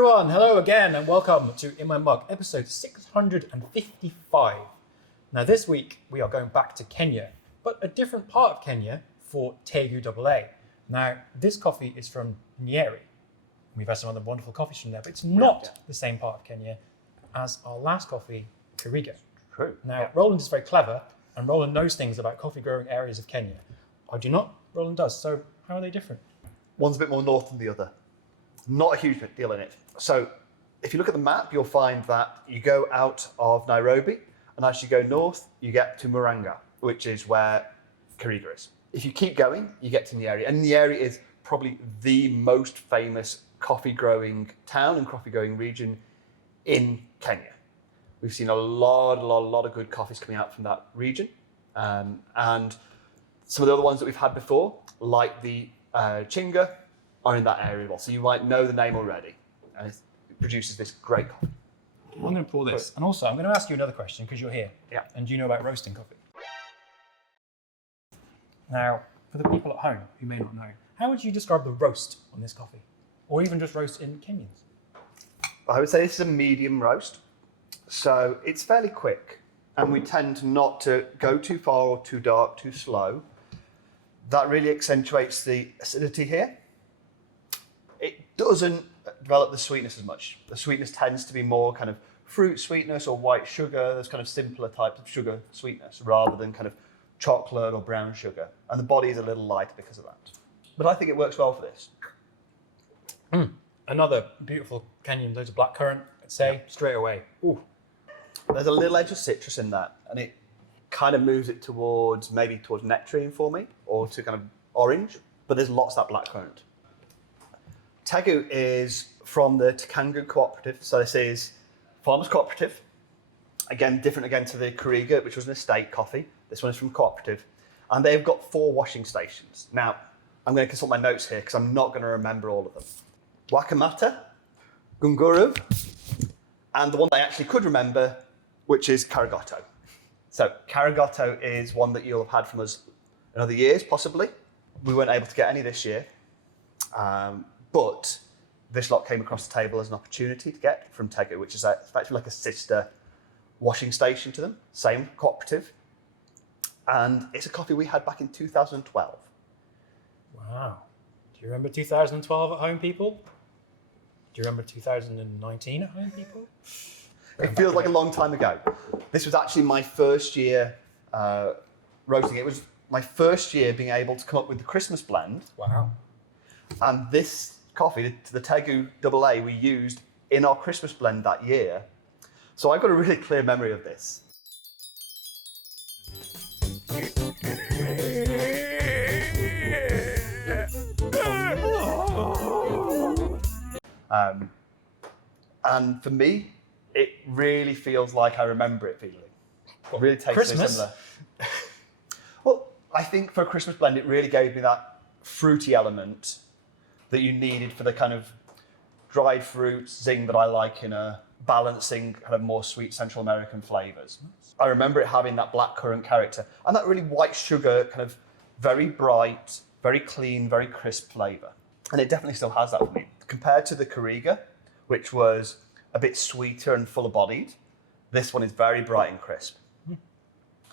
everyone, hello again and welcome to In My Mug, episode 655. Now this week we are going back to Kenya, but a different part of Kenya for Tegu AA. Now this coffee is from Nyeri. We've had some other wonderful coffees from there, but it's not the same part of Kenya as our last coffee, Kariga. True. Now Roland is very clever and Roland knows things about coffee growing areas of Kenya. I do not, Roland does, so how are they different? One's a bit more north than the other. Not a huge deal in it. So if you look at the map, you'll find that you go out of Nairobi, and as you go north, you get to Murang'a, which is where Kariga is. If you keep going, you get to Nyeri, and Nyeri is probably the most famous coffee growing town and coffee growing region in Kenya. We've seen a lot of good coffees coming out from that region, and some of the other ones that we've had before, like the Chinga, are in that area as well. So you might know the name already, and it produces this great coffee. I'm going to pour this, and also I'm going to ask you another question because you're here. Yeah. And do you know about roasting coffee? Now, for the people at home who may not know, how would you describe the roast on this coffee, or even just roast in Kenyans? I would say this is a medium roast, so it's fairly quick, and we tend not to go too far or too dark, too slow. That really accentuates the acidity here. It doesn't develop the sweetness as much. The sweetness tends to be more kind of fruit sweetness or white sugar, those kind of simpler types of sugar sweetness, rather than kind of chocolate or brown sugar. And the body is a little lighter because of that. But I think it works well for this. Another beautiful Kenyan, loads of blackcurrant, I'd say, straight away. Ooh. There's a little edge of citrus in that, and it kind of moves it towards nectarine for me, or to kind of orange, but there's lots of that blackcurrant. Tegu is from the Tegu cooperative, so this is farmers cooperative. Again, different again to the Kariga, which was an estate coffee. This one is from cooperative, and they've got 4 washing stations. Now, I'm going to consult my notes here because I'm not going to remember all of them. Wakamata, Gunguru, and the one I actually could remember, which is Karagoto. So Karagoto is one that you'll have had from us in other years, possibly. We weren't able to get any this year, but this lot came across the table as an opportunity to get from Tegu, which is actually like a sister washing station to them, same cooperative. And it's a coffee we had back in 2012. Wow. Do you remember 2012 at home, people? Do you remember 2019 at home, people? It feels like a long time ago. This was actually my first year roasting. It was my first year being able to come up with the Christmas blend. Wow. And this coffee, the Tegu AA, we used in our Christmas blend that year. So I've got a really clear memory of this. And for me, it really feels like I remember it feeling. It really tastes Christmas? similar. Well, I think for a Christmas blend, it really gave me that fruity element that you needed for the kind of dried fruit zing that I like in a balancing kind of more sweet Central American flavors. I remember it having that blackcurrant character and that really white sugar kind of very bright, very clean, very crisp flavor. And it definitely still has that for me. Compared to the Kariga, which was a bit sweeter and fuller bodied, this one is very bright and crisp.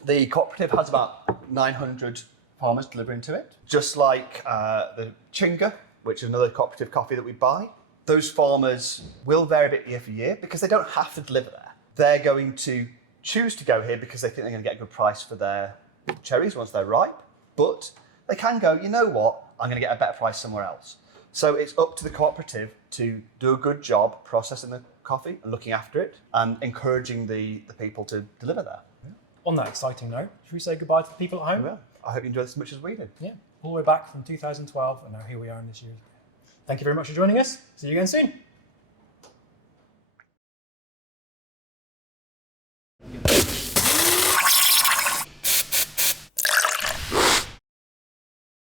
The cooperative has about 900 farmers delivering to it. Just like the Chinga, which is another cooperative coffee that we buy. Those farmers will vary a bit year for year because they don't have to deliver there. They're going to choose to go here because they think they're going to get a good price for their cherries once they're ripe. But they can go, you know what, I'm going to get a better price somewhere else. So it's up to the cooperative to do a good job processing the coffee and looking after it and encouraging the people to deliver there. Yeah. On that exciting note, should we say goodbye to the people at home? Well, I hope you enjoyed this as much as we did. Yeah, all the way back from 2012, and now here we are in this year. Thank you very much for joining us. See you again soon.